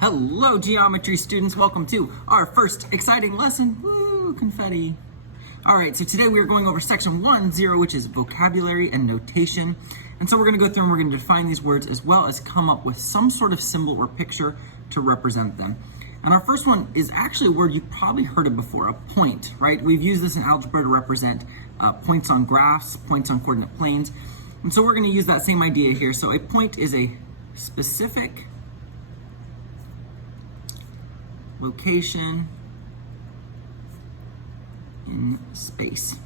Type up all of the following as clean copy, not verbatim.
Hello, geometry students. Welcome to our first exciting lesson. Woo, confetti. All right, so today we are going over section 1.0, which is vocabulary and notation. And so we're going to go through and we're going to define these words as well as come up with some sort of symbol or picture to represent them. And our first one is actually a word you've probably heard of before, a point, right? We've used this in algebra to represent points on graphs, points on coordinate planes. And so we're going to use that same idea here. So a point is a specific location in space,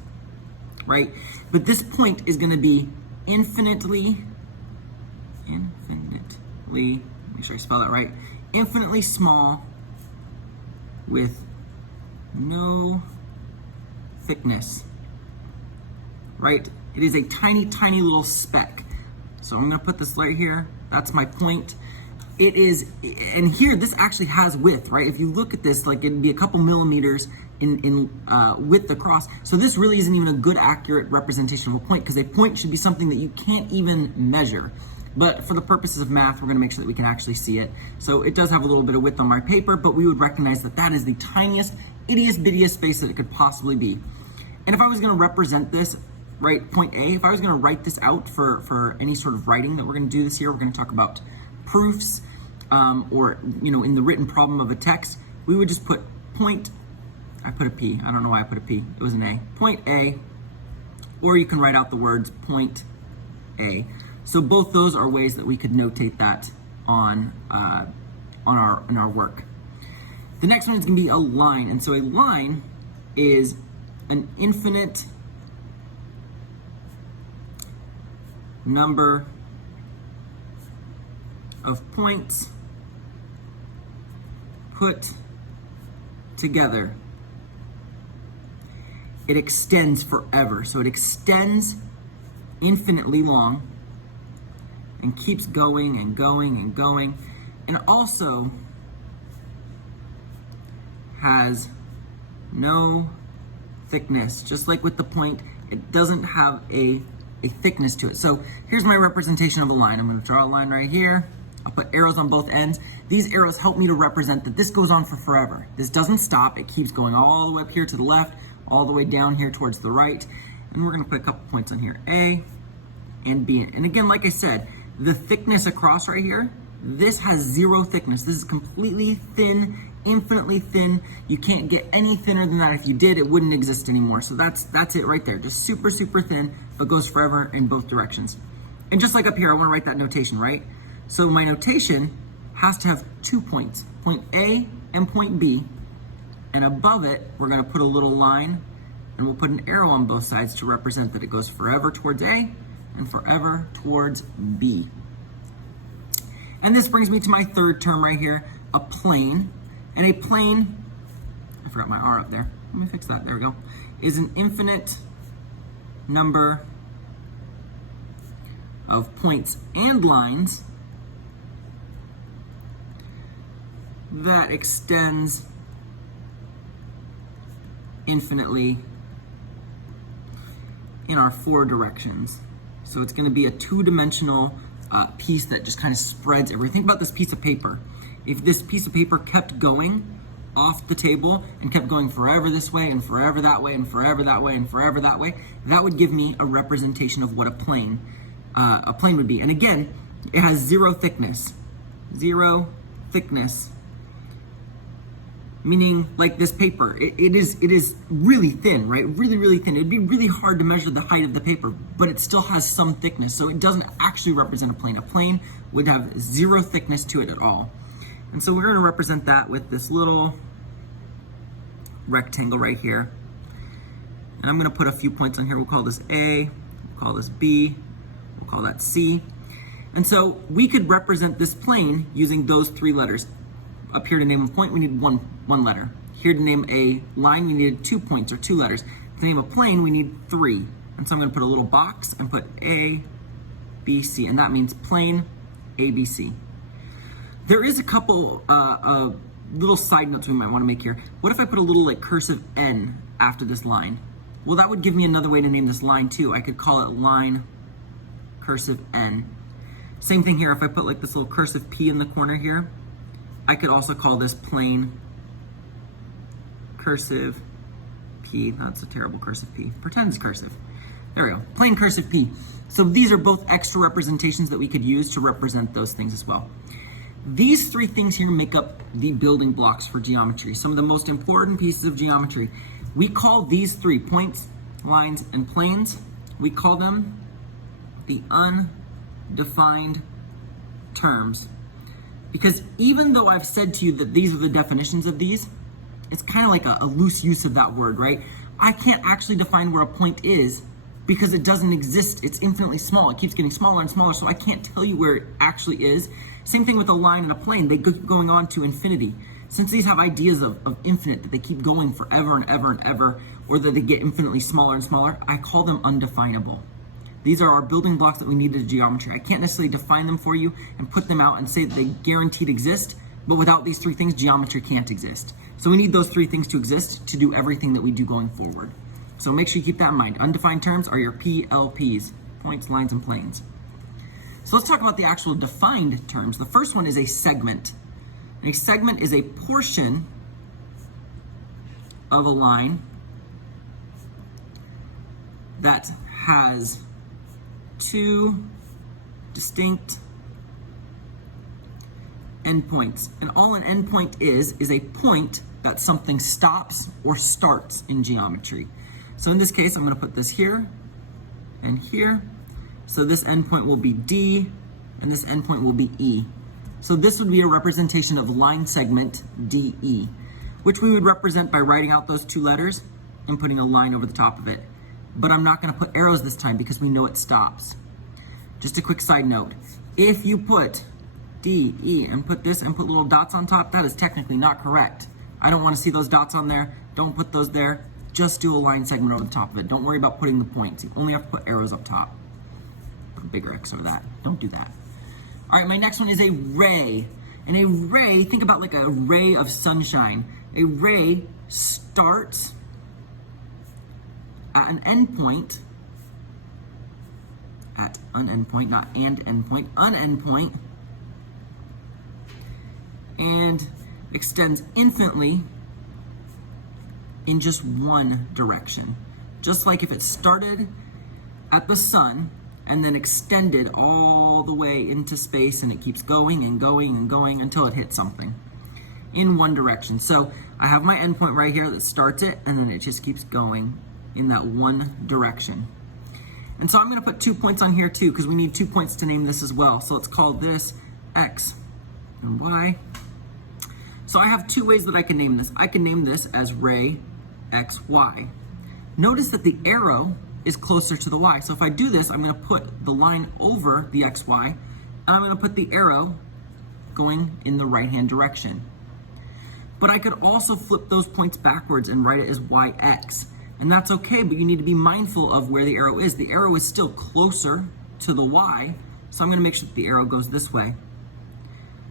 right? But this point is going to be infinitely, make sure I spell that right, infinitely small with no thickness, right? It is a tiny, tiny little speck. So I'm going to put this right here. That's my point. It is, and here this actually has width, right? If you look at this, like it'd be a couple millimeters in width across. So this really isn't even a good accurate representation of a point, because a point should be something that you can't even measure. But for the purposes of math, we're going to make sure that we can actually see it. So it does have a little bit of width on my paper, but we would recognize that that is the tiniest, ittiest bittiest space that it could possibly be. And if I was going to represent this, right, point A, if I was going to write this out for any sort of writing that we're going to do this year, we're going to talk about proofs, or, in the written problem of a text, we would just put point, I put a P, I don't know why I put a P, it was an A, point A, or you can write out the words point A. So both those are ways that we could notate that in our work. The next one is going to be a line, and so a line is an infinite number of points put together. It extends forever. So it extends infinitely long and keeps going and going and going, and also has no thickness. Just like with the point, it doesn't have a thickness to it. So here's my representation of a line. I'm going to draw a line right here. I'll put arrows on both ends. These arrows help me to represent that this goes on for forever. This doesn't stop. It keeps going all the way up here to the left, all the way down here towards the right. And we're going to put a couple points on here, A and B. And again, like I said, the thickness across right here, this has zero thickness. This is completely thin, infinitely thin. You can't get any thinner than that. If you did, it wouldn't exist anymore. So that's it right there. Just super, super thin, but goes forever in both directions. And just like up here, I want to write that notation, right? So my notation has to have 2 points, point A and point B. And above it, we're going to put a little line, and we'll put an arrow on both sides to represent that it goes forever towards A and forever towards B. And this brings me to my third term right here, a plane. And a plane, I forgot my R up there. Let me fix that, there we go, is an infinite number of points and lines that extends infinitely in our 4 directions. So it's going to be a 2-dimensional piece that just kind of spreads everything. Think about this piece of paper. If this piece of paper kept going off the table and kept going forever this way and forever that way and forever that way and forever that way, that would give me a representation of what a plane would be. And again, it has zero thickness. Zero thickness. Meaning, like this paper, it is really thin, right? Really, really thin. It'd be really hard to measure the height of the paper, but it still has some thickness, so it doesn't actually represent a plane. A plane would have zero thickness to it at all. And so we're going to represent that with this little rectangle right here. And I'm going to put a few points on here. We'll call this A, we'll call this B, we'll call that C. And so we could represent this plane using those 3 letters. Up here to name a point, we need one letter. Here to name a line, we needed 2 points or 2 letters. To name a plane, we need 3. And so I'm going to put a little box and put A, B, C, and that means plane ABC. There is a couple little side notes we might want to make here. What if I put a little like cursive N after this line? Well, that would give me another way to name this line too. I could call it line cursive N. Same thing here, if I put like this little cursive P in the corner here, I could also call this plain cursive P. That's a terrible cursive P. Pretend it's cursive. There we go. Plain cursive P. So these are both extra representations that we could use to represent those things as well. These three things here make up the building blocks for geometry. Some of the most important pieces of geometry. We call these three, points, lines, and planes, we call them the undefined terms. Because even though I've said to you that these are the definitions of these, it's kind of like a loose use of that word, right? I can't actually define where a point is because it doesn't exist. It's infinitely small. It keeps getting smaller and smaller, so I can't tell you where it actually is. Same thing with a line and a plane. They keep going on to infinity. Since these have ideas of infinite, that they keep going forever and ever and ever, or that they get infinitely smaller and smaller, I call them undefinable. These are our building blocks that we need in geometry. I can't necessarily define them for you and put them out and say that they guaranteed exist, but without these three things, geometry can't exist. So we need those three things to exist to do everything that we do going forward. So make sure you keep that in mind. Undefined terms are your PLPs, points, lines, and planes. So let's talk about the actual defined terms. The first one is a segment. And a segment is a portion of a line that has two distinct endpoints. And all an endpoint is a point that something stops or starts in geometry. So in this case, I'm going to put this here and here. So this endpoint will be D, and this endpoint will be E. So this would be a representation of line segment DE, which we would represent by writing out those two letters and putting a line over the top of it. But I'm not going to put arrows this time because we know it stops. Just a quick side note. If you put D, E, and put this and put little dots on top, that is technically not correct. I don't want to see those dots on there. Don't put those there. Just do a line segment over the top of it. Don't worry about putting the points. You only have to put arrows up top. Put a bigger X over that. Don't do that. All right, my next one is a ray. And a ray, think about like a ray of sunshine. A ray starts at an endpoint, at an endpoint, not and endpoint, an endpoint, and extends infinitely in just one direction. Just like if it started at the sun and then extended all the way into space, and it keeps going and going and going until it hits something in one direction. So I have my endpoint right here that starts it, and then it just keeps going in that one direction. And so I'm going to put 2 points on here too, because we need 2 points to name this as well. So let's call this X and Y. So I have 2 ways that I can name this. I can name this as ray XY. Notice that the arrow is closer to the Y. So if I do this, I'm going to put the line over the XY, and I'm going to put the arrow going in the right-hand direction. But I could also flip those points backwards and write it as YX. And that's okay, but you need to be mindful of where the arrow is. The arrow is still closer to the Y, so I'm going to make sure that the arrow goes this way.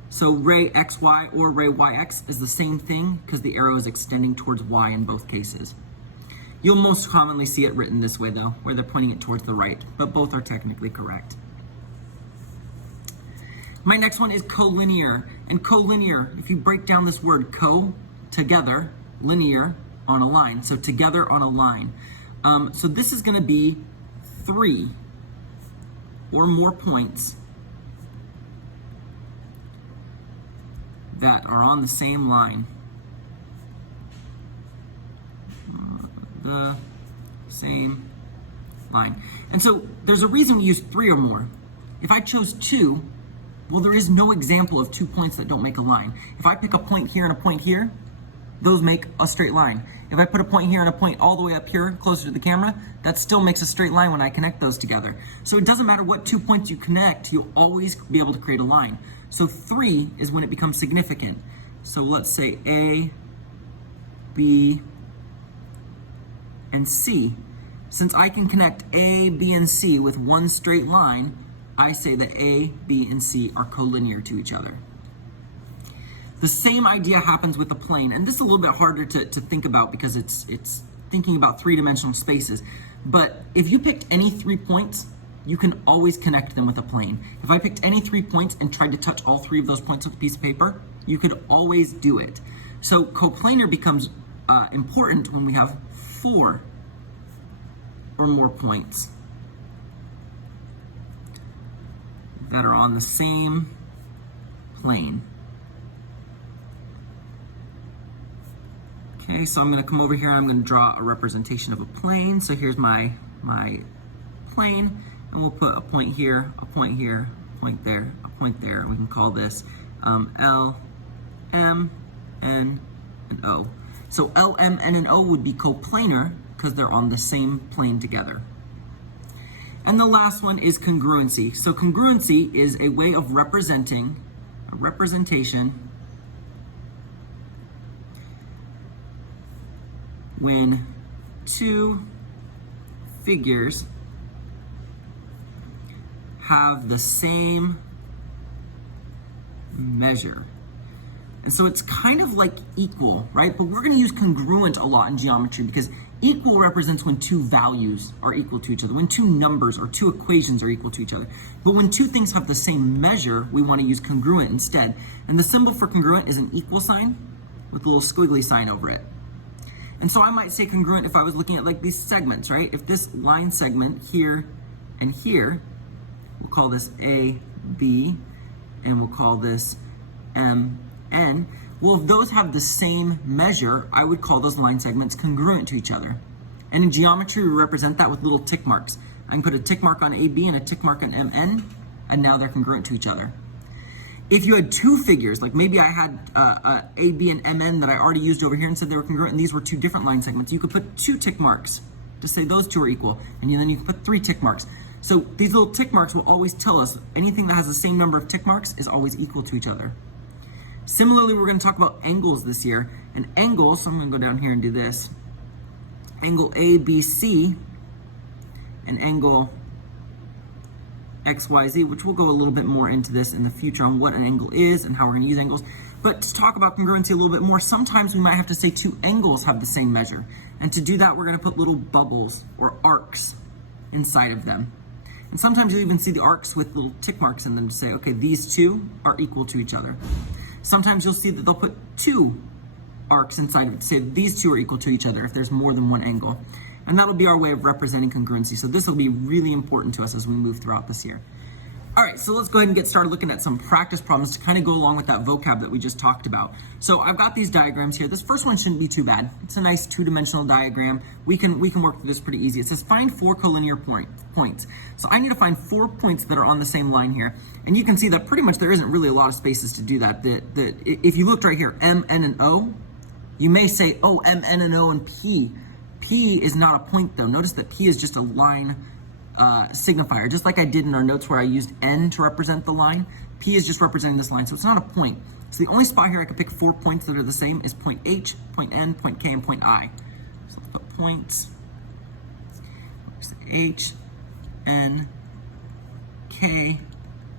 So ray XY or ray YX is the same thing because the arrow is extending towards Y in both cases. You'll most commonly see it written this way though, where they're pointing it towards the right, but both are technically correct. My next one is collinear. And collinear, if you break down this word co, together, linear, on a line. So together on a line. So this is going to be 3 or more points that are on the same line. The same line. And so there's a reason we use 3 or more. If I chose 2, well, there is no example of 2 points that don't make a line. If I pick a point here and a point here, those make a straight line. If I put a point here and a point all the way up here, closer to the camera, that still makes a straight line when I connect those together. So it doesn't matter what 2 points you connect, you'll always be able to create a line. So 3 is when it becomes significant. So let's say A, B, and C. Since I can connect A, B, and C with one straight line, I say that A, B, and C are collinear to each other. The same idea happens with a plane, and this is a little bit harder to think about because it's thinking about 3-dimensional spaces. But if you picked any 3 points you can always connect them with a plane. If I picked any 3 points and tried to touch all 3 of those points with a piece of paper, you could always do it. So coplanar becomes important when we have 4 or more points that are on the same plane. Okay, so I'm going to come over here and I'm going to draw a representation of a plane. So here's my plane, and we'll put a point here, a point here, a point there, a point there. We can call this L, M, N, and O. So L, M, N, and O would be coplanar because they're on the same plane together. And the last one is congruency. So congruency is a way of representation when 2 figures have the same measure. And so it's kind of like equal, right? But we're going to use congruent a lot in geometry because equal represents when 2 values are equal to each other, when 2 numbers or 2 equations are equal to each other. But when 2 things have the same measure, we want to use congruent instead. And the symbol for congruent is an equal sign with a little squiggly sign over it. And so I might say congruent if I was looking at like these segments, right? If this line segment here and here, we'll call this A, B, and we'll call this M, N. Well, if those have the same measure, I would call those line segments congruent to each other. And in geometry, we represent that with little tick marks. I can put a tick mark on AB and a tick mark on MN, and now they're congruent to each other. If you had 2 figures, like maybe I had AB and MN that I already used over here and said they were congruent, and these were 2 different line segments, you could put 2 tick marks to say those 2 are equal, and then you can put 3 tick marks. So these little tick marks will always tell us anything that has the same number of tick marks is always equal to each other. Similarly, we're going to talk about angles this year. An angle, so I'm going to go down here and do this. Angle ABC and angle XYZ, which we'll go a little bit more into this in the future on what an angle is and how we're going to use angles. But to talk about congruency a little bit more, sometimes we might have to say 2 angles have the same measure. And to do that, we're going to put little bubbles or arcs inside of them. And sometimes you'll even see the arcs with little tick marks in them to say, okay, these 2 are equal to each other. Sometimes you'll see that they'll put 2 arcs inside of it to say that these 2 are equal to each other if there's more than one angle. And that'll be our way of representing congruency. So this will be really important to us as we move throughout this year. All right, so let's go ahead and get started looking at some practice problems to kind of go along with that vocab that we just talked about. So I've got these diagrams here. This first one shouldn't be too bad. It's a nice 2-dimensional diagram. We can work through this pretty easy. It says find 4 collinear points. So I need to find 4 points that are on the same line here. And you can see that pretty much there isn't really a lot of spaces to do that. If you looked right here, M, N, and O, you may say, oh, M, N, and O, and P. P is not a point though. Notice that P is just a line signifier, just like I did in our notes where I used N to represent the line. P is just representing this line, so it's not a point. So the only spot here I could pick 4 points that are the same is point H, point N, point K, and point I. So let's put points H, N, K,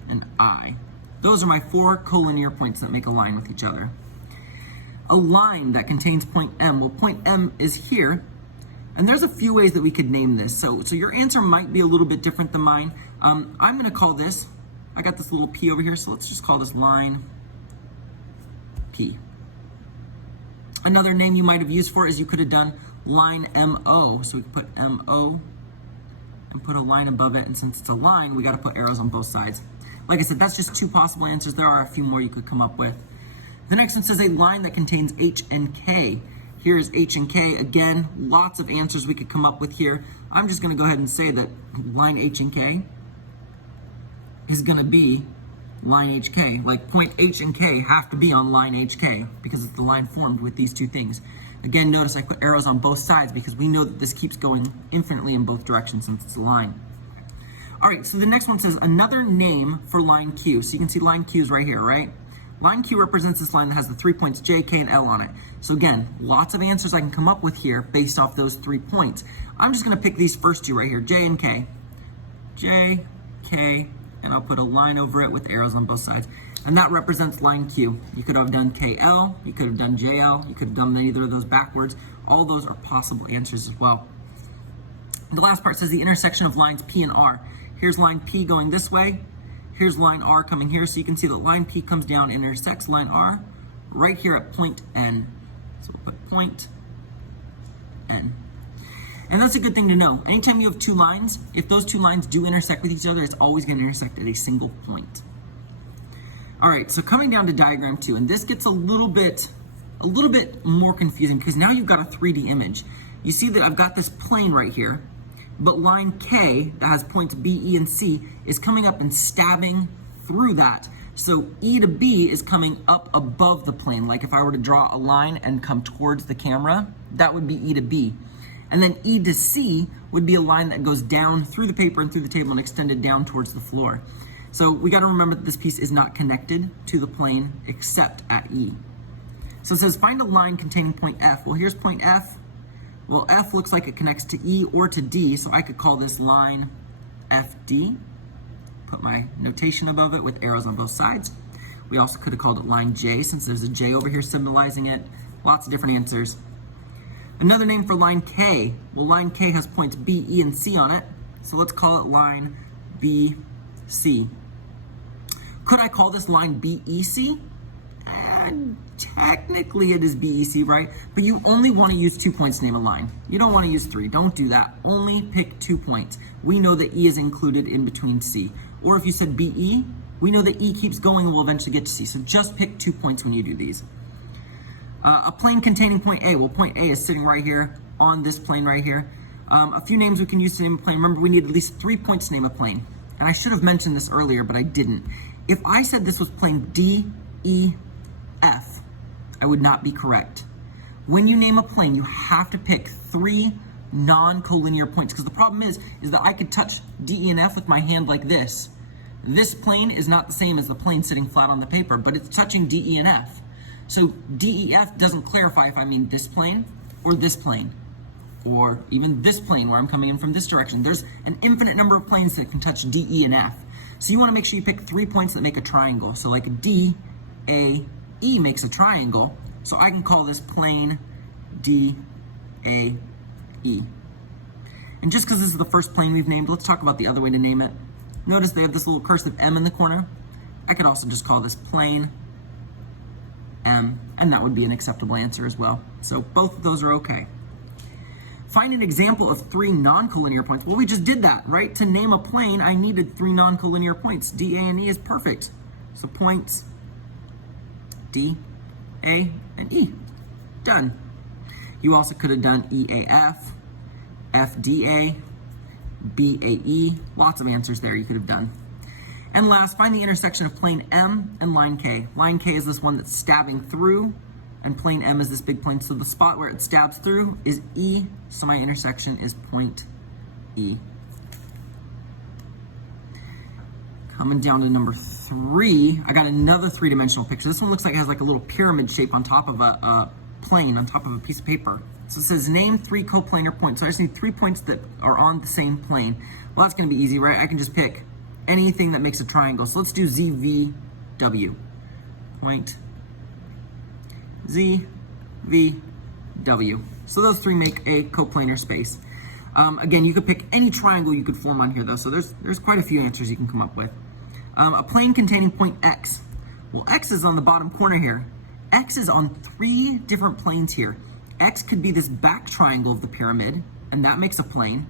and I. Those are my 4 collinear points that make a line with each other. A line that contains point M, well, point M is here. And there's a few ways that we could name this. So your answer might be a little bit different than mine. I'm gonna call this, I got this little P over here, so let's just call this line P. Another name you might have used for it is you could have done line MO. So we could put MO and put a line above it. And since it's a line, we gotta put arrows on both sides. Like I said, that's just 2 possible answers. There are a few more you could come up with. The next one says a line that contains H and K. Here's H and K. Again, lots of answers we could come up with here. I'm just gonna go ahead and say that line H and K is gonna be line HK. Like point H and K have to be on line HK because it's the line formed with these 2 things. Again, notice I put arrows on both sides because we know that this keeps going infinitely in both directions since it's a line. All right, so the next one says another name for line Q. So you can see line Q is right here, right? Line Q represents this line that has the 3 points J, K, and L on it. So again, lots of answers I can come up with here based off those 3 points. I'm just gonna pick these first 2 right here, J and K. J, K, and I'll put a line over it with arrows on both sides. And that represents line Q. You could have done KL, you could have done JL, you could have done either of those backwards. All those are possible answers as well. The last part says the intersection of lines P and R. Here's line P going this way. Here's line R coming here. So you can see that line P comes down and intersects line R right here at point N. So we'll put point N. And that's a good thing to know. Anytime you have two lines, if those two lines do intersect with each other, it's always going to intersect at a single point. All right, so coming down to diagram 2, and this gets a little bit more confusing because now you've got a 3D image. You see that I've got this plane right here, but line K that has points B, E, and C is coming up and stabbing through that. So E to B is coming up above the plane. Like if I were to draw a line and come towards the camera, that would be E to B. And then E to C would be a line that goes down through the paper and through the table and extended down towards the floor. So we got to remember that this piece is not connected to the plane except at E. So it says find a line containing point F. Well, here's point F. Well, F looks like it connects to E or to D, so I could call this line FD. Put my notation above it with arrows on both sides. We also could have called it line J since there's a J over here symbolizing it. Lots of different answers. Another name for line K. Well, line K has points B, E, and C on it, so let's call it line BC. Could I call this line BEC? Technically it is BEC, right? But you only want to use 2 points to name a line. You don't want to use 3. Don't do that. Only pick 2 points. We know that E is included in between C. Or if you said BE, we know that E keeps going and we'll eventually get to C. So just pick 2 points when you do these. A plane containing point A. Well, point A is sitting right here on this plane right here. A few names we can use to name a plane. Remember, we need at least 3 points to name a plane. And I should have mentioned this earlier, but I didn't. If I said this was plane D, E, F, I would not be correct. When you name a plane, you have to pick 3 non-collinear points, because the problem is that I could touch D, E, and F with my hand like this. This plane is not the same as the plane sitting flat on the paper, but it's touching D, E, and F. So D, E, F doesn't clarify if I mean this plane, or even this plane where I'm coming in from this direction. There's an infinite number of planes that can touch D, E, and F. So you want to make sure you pick 3 points that make a triangle. So like D, A, E makes a triangle, so I can call this plane D, A, E. And just because this is the first plane we've named, let's talk about the other way to name it. Notice they have this little cursive M in the corner. I could also just call this plane M, and that would be an acceptable answer as well. So both of those are okay. Find an example of 3 non-collinear points. Well, we just did that, right? To name a plane, I needed 3 non-collinear points. D, A, and E is perfect. So points D, A, and E. Done. You also could have done EAF, FDA, BAE. Lots of answers there you could have done. And last, find the intersection of plane M and line K. Line K is this one that's stabbing through, and plane M is this big plane. So the spot where it stabs through is E, so my intersection is point E. Coming down to number 3, I got another 3-dimensional picture. This one looks like it has like a little pyramid shape on top of a plane, on top of a piece of paper. So it says name 3 coplanar points. So I just need 3 points that are on the same plane. Well, that's gonna be easy, right? I can just pick anything that makes a triangle. So let's do ZVW. Point ZVW. So those 3 make a coplanar space. Again, you could pick any triangle you could form on here though, so there's quite a few answers you can come up with. A plane containing point X. Well, X is on the bottom corner here. X is on 3 different planes here. X could be this back triangle of the pyramid, and that makes a plane.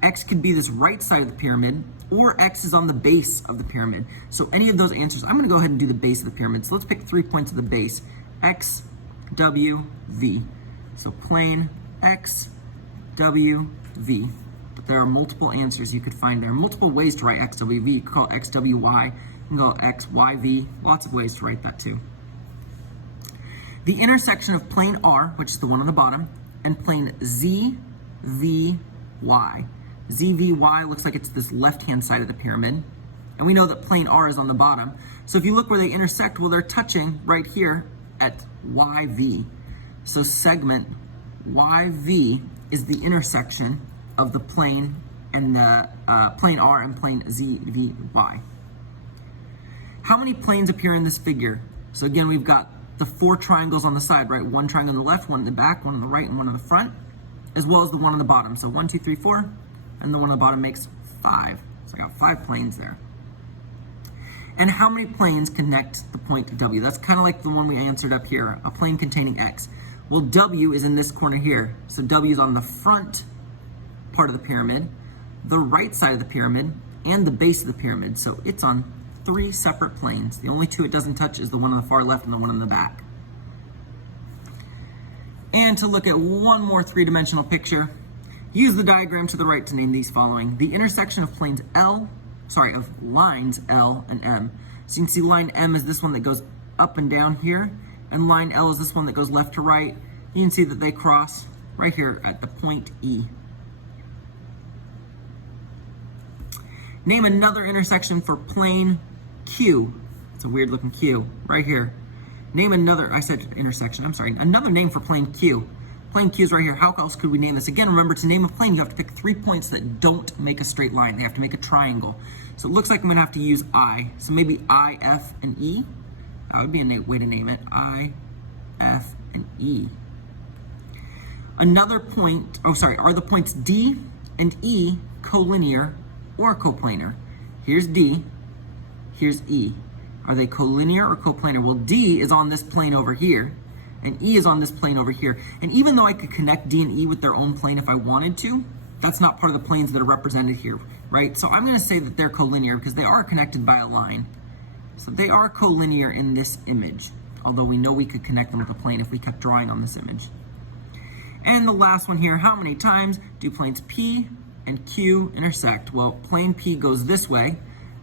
X could be this right side of the pyramid, or X is on the base of the pyramid. So any of those answers, I'm gonna go ahead and do the base of the pyramid. So let's pick 3 points of the base. X, W, V. So plane X, W, V. But there are multiple answers you could find there. Multiple ways to write X, W, V. You could call it X, W, Y. You can call it X, Y, V. Lots of ways to write that too. The intersection of plane R, which is the one on the bottom, and plane Z, V, Y. Z, V, Y looks like it's this left-hand side of the pyramid. And we know that plane R is on the bottom. So if you look where they intersect, well, they're touching right here at YV. So segment YV is the intersection of the plane and the plane R and plane ZVY. How many planes appear in this figure? So again, we've got the 4 triangles on the side, right? 1 triangle on the left, 1 in the back, 1 on the right, and 1 on the front, as well as the one on the bottom. So 1, 2, 3, 4, and the one on the bottom makes 5. So I got 5 planes there. And how many planes connect the point to W? That's kind of like the one we answered up here, a plane containing X. Well, W is in this corner here. So W is on the front part of the pyramid, the right side of the pyramid, and the base of the pyramid. So it's on 3 separate planes. The only 2 it doesn't touch is the one on the far left and the one on the back. And to look at one more 3-dimensional picture, use the diagram to the right to name these following. The intersection of lines L and M. So you can see line M is this one that goes up and down here, and line L is this one that goes left to right. You can see that they cross right here at the point E. Name another intersection for plane Q. It's a weird looking Q right here. Name another, I said intersection, I'm sorry, another name for plane Q. Plane Q is right here. How else could we name this? Again, remember, to name a plane, you have to pick 3 points that don't make a straight line. They have to make a triangle. So it looks like I'm gonna have to use I. So maybe I, F, and E. That would be a way to name it. I, F, and E. Another point, are the points D and E collinear or coplanar? Here's D, here's E. Are they collinear or coplanar? Well, D is on this plane over here, and E is on this plane over here. And even though I could connect D and E with their own plane if I wanted to, that's not part of the planes that are represented here, right? So I'm gonna say that they're collinear because they are connected by a line. So they are collinear in this image, although we know we could connect them with a plane if we kept drawing on this image. And the last one here, how many times do planes P and Q intersect? Well, plane P goes this way,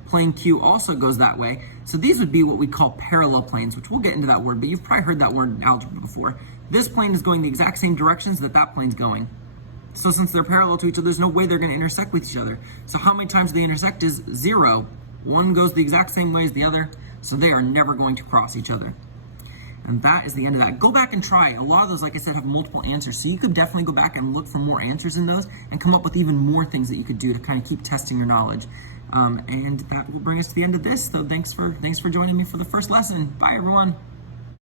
plane Q also goes that way. So these would be what we call parallel planes, which we'll get into that word, but you've probably heard that word in algebra before. This plane is going the exact same directions that that plane's going. So since they're parallel to each other, there's no way they're gonna intersect with each other. So how many times they intersect is 0. One goes the exact same way as the other, so they are never going to cross each other. And that is the end of that. Go back and try. A lot of those, like I said, have multiple answers. So you could definitely go back and look for more answers in those and come up with even more things that you could do to kind of keep testing your knowledge. And that will bring us to the end of this. So thanks for joining me for the first lesson. Bye, everyone.